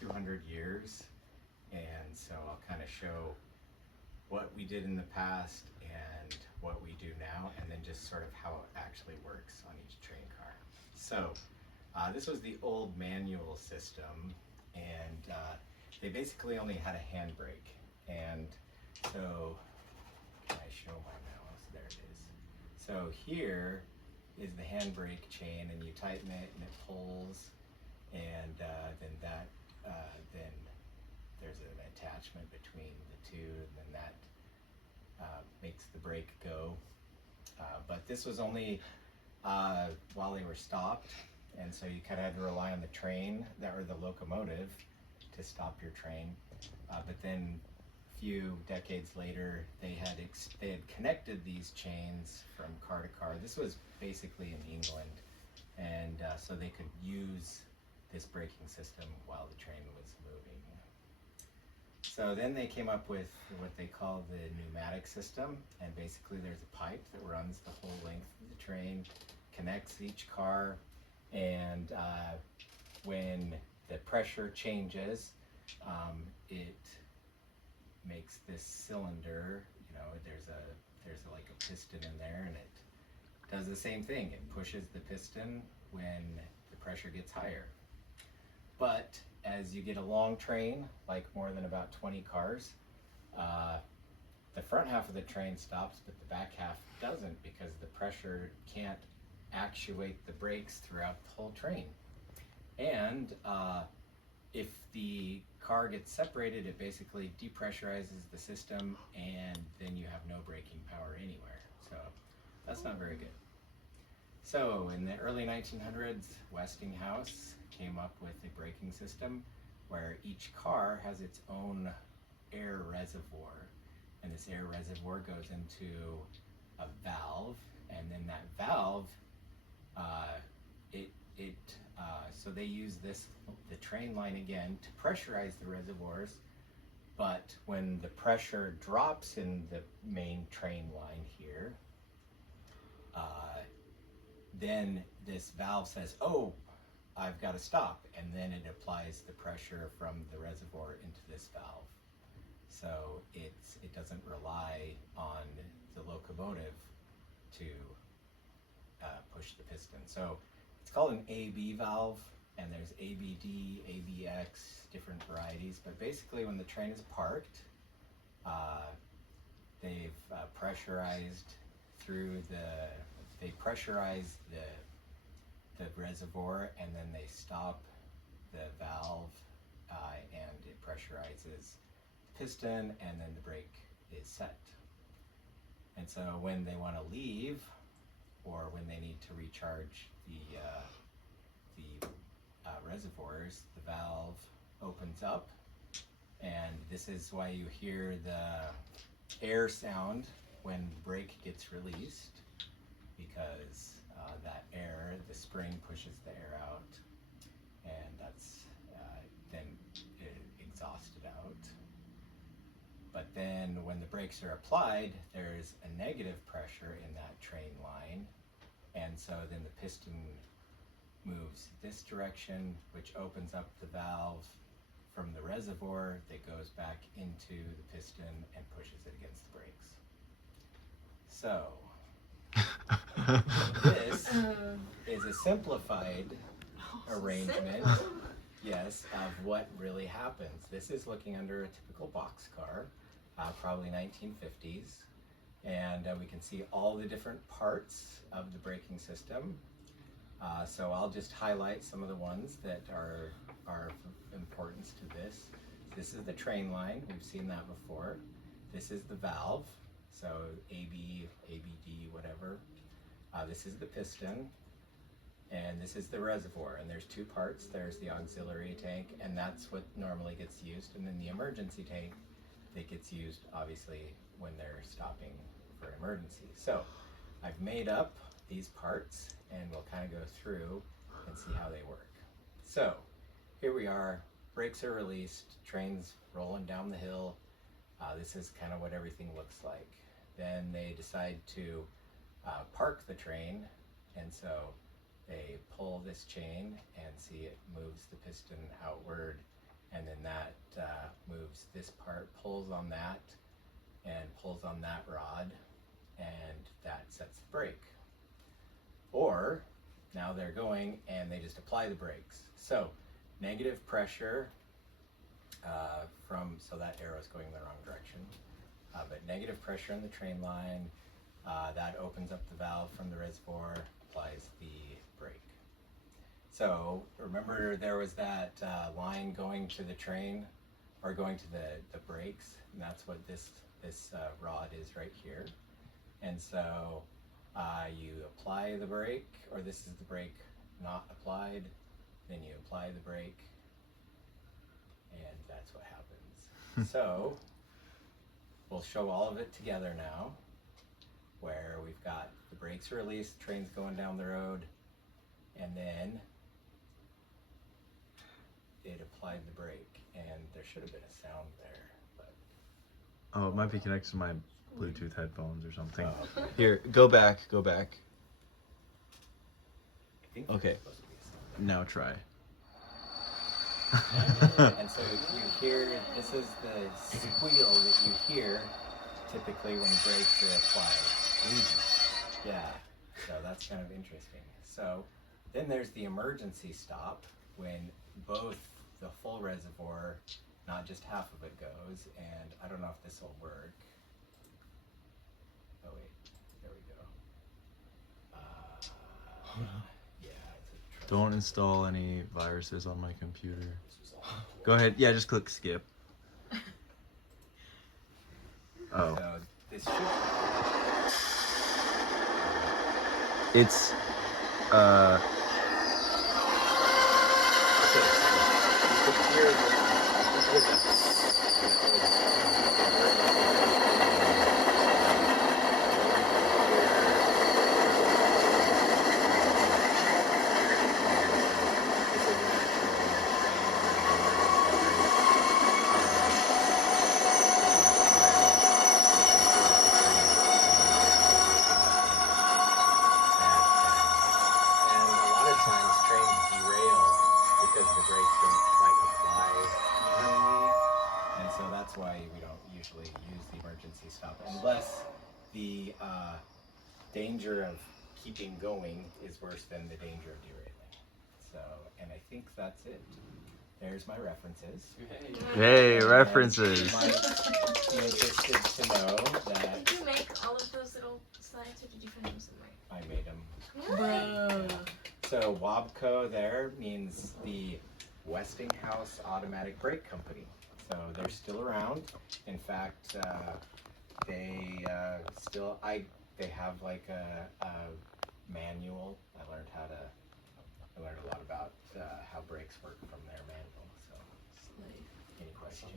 200 years, and so I'll kind of show what we did in the past and what we do now, and then just sort of how it actually works on each train car. So this was the old manual system, and they basically only had a handbrake. And so, can I show my mouse? There it is. So here is the handbrake chain, and you tighten it and it pulls, and then there's an attachment between the two, and then that makes the brake go. But this was only while they were stopped, and so you kind of had to rely on the train or the locomotive to stop your train. But then a few decades later, they had connected these chains from car to car. This was basically in England, and so they could use this braking system while the train was moving. So then they came up with what they call the pneumatic system, and basically there's a pipe that runs the whole length of the train, connects each car, and when the pressure changes, it makes this cylinder, there's like a piston in there, and it does the same thing. It pushes the piston when the pressure gets higher. But as you get a long train, like more than about 20 cars, the front half of the train stops, but the back half doesn't, because the pressure can't actuate the brakes throughout the whole train. And if the car gets separated, it basically depressurizes the system, and then you have no braking power anywhere. So that's not very good. So in the early 1900s, Westinghouse came up with a braking system where each car has its own air reservoir, and this air reservoir goes into a valve, and then that valve, so they use the train line again to pressurize the reservoirs, but when the pressure drops in the main train line here, then this valve says, oh, I've got to stop, and then it applies the pressure from the reservoir into this valve. So it doesn't rely on the locomotive to push the piston. So it's called an AB valve, and there's ABD, ABX, different varieties. But basically, when the train is parked, they've pressurized the reservoir, and then they stop the valve, and it pressurizes the piston, and then the brake is set. And so when they want to leave, or when they need to recharge the reservoirs, the valve opens up, and this is why you hear the air sound when the brake gets released, because that air, the spring pushes the air out, and that's then exhausted out. But then when the brakes are applied, there's a negative pressure in that train line, and so then the piston moves this direction, which opens up the valve from the reservoir that goes back into the piston and pushes it against the brakes. So this is a simplified arrangement, yes, of what really happens. This is looking under a typical boxcar, probably 1950s, and we can see all the different parts of the braking system. So I'll just highlight some of the ones that are of importance to this. This is the train line. We've seen that before. This is the valve, so AB, ABD, whatever. This is the piston, and this is the reservoir. And there's two parts. There's the auxiliary tank, and that's what normally gets used. And then the emergency tank that gets used, obviously, when they're stopping for an emergency. So I've made up these parts, and we'll kind of go through and see how they work. So here we are. Brakes are released. Train's rolling down the hill. This is kind of what everything looks like. Then they decide to park the train, and so they pull this chain and see it moves the piston outward, and then that moves. This part pulls on that and pulls on that rod, and that sets the brake. Or now they're going and they just apply the brakes. So negative pressure so that arrow is going in the wrong direction, but negative pressure in the train line, that opens up the valve from the reservoir, applies the brake. So remember there was that line going to the train, or going to the brakes, and that's what this rod is right here. And so you apply the brake, or this is the brake not applied, then you apply the brake, and that's what happens. So we'll show all of it together now, where we've got the brakes released, train's going down the road, and then it applied the brake, and there should have been a sound there, but Oh, it might be connected to my Bluetooth headphones or something. okay. Here, go back. I think there's Okay. supposed to be a sound. Now try. And so you hear, this is the squeal that you hear typically when brakes are applied. Yeah, so that's kind of interesting. So then there's the emergency stop, when both the full reservoir, not just half of it goes, and I don't know if this will work. Oh wait, there we go. Yeah, it's a Don't install any viruses on my computer. Go ahead. Yeah, just click skip. Oh, So this should. it's Okay, you can hear that's why we don't usually use the emergency stop unless the danger of keeping going is worse than the danger of derailing. So, and I think that's it. There's my references. hey, And references. you might be interested to know that Did you make all of those little slides, or did you find them somewhere? I made them. Bro. So WABCO there means the Westinghouse Automatic Brake Company. So they're still around. In fact, they they have like a manual. I learned a lot about how brakes work from their manual. So, any questions?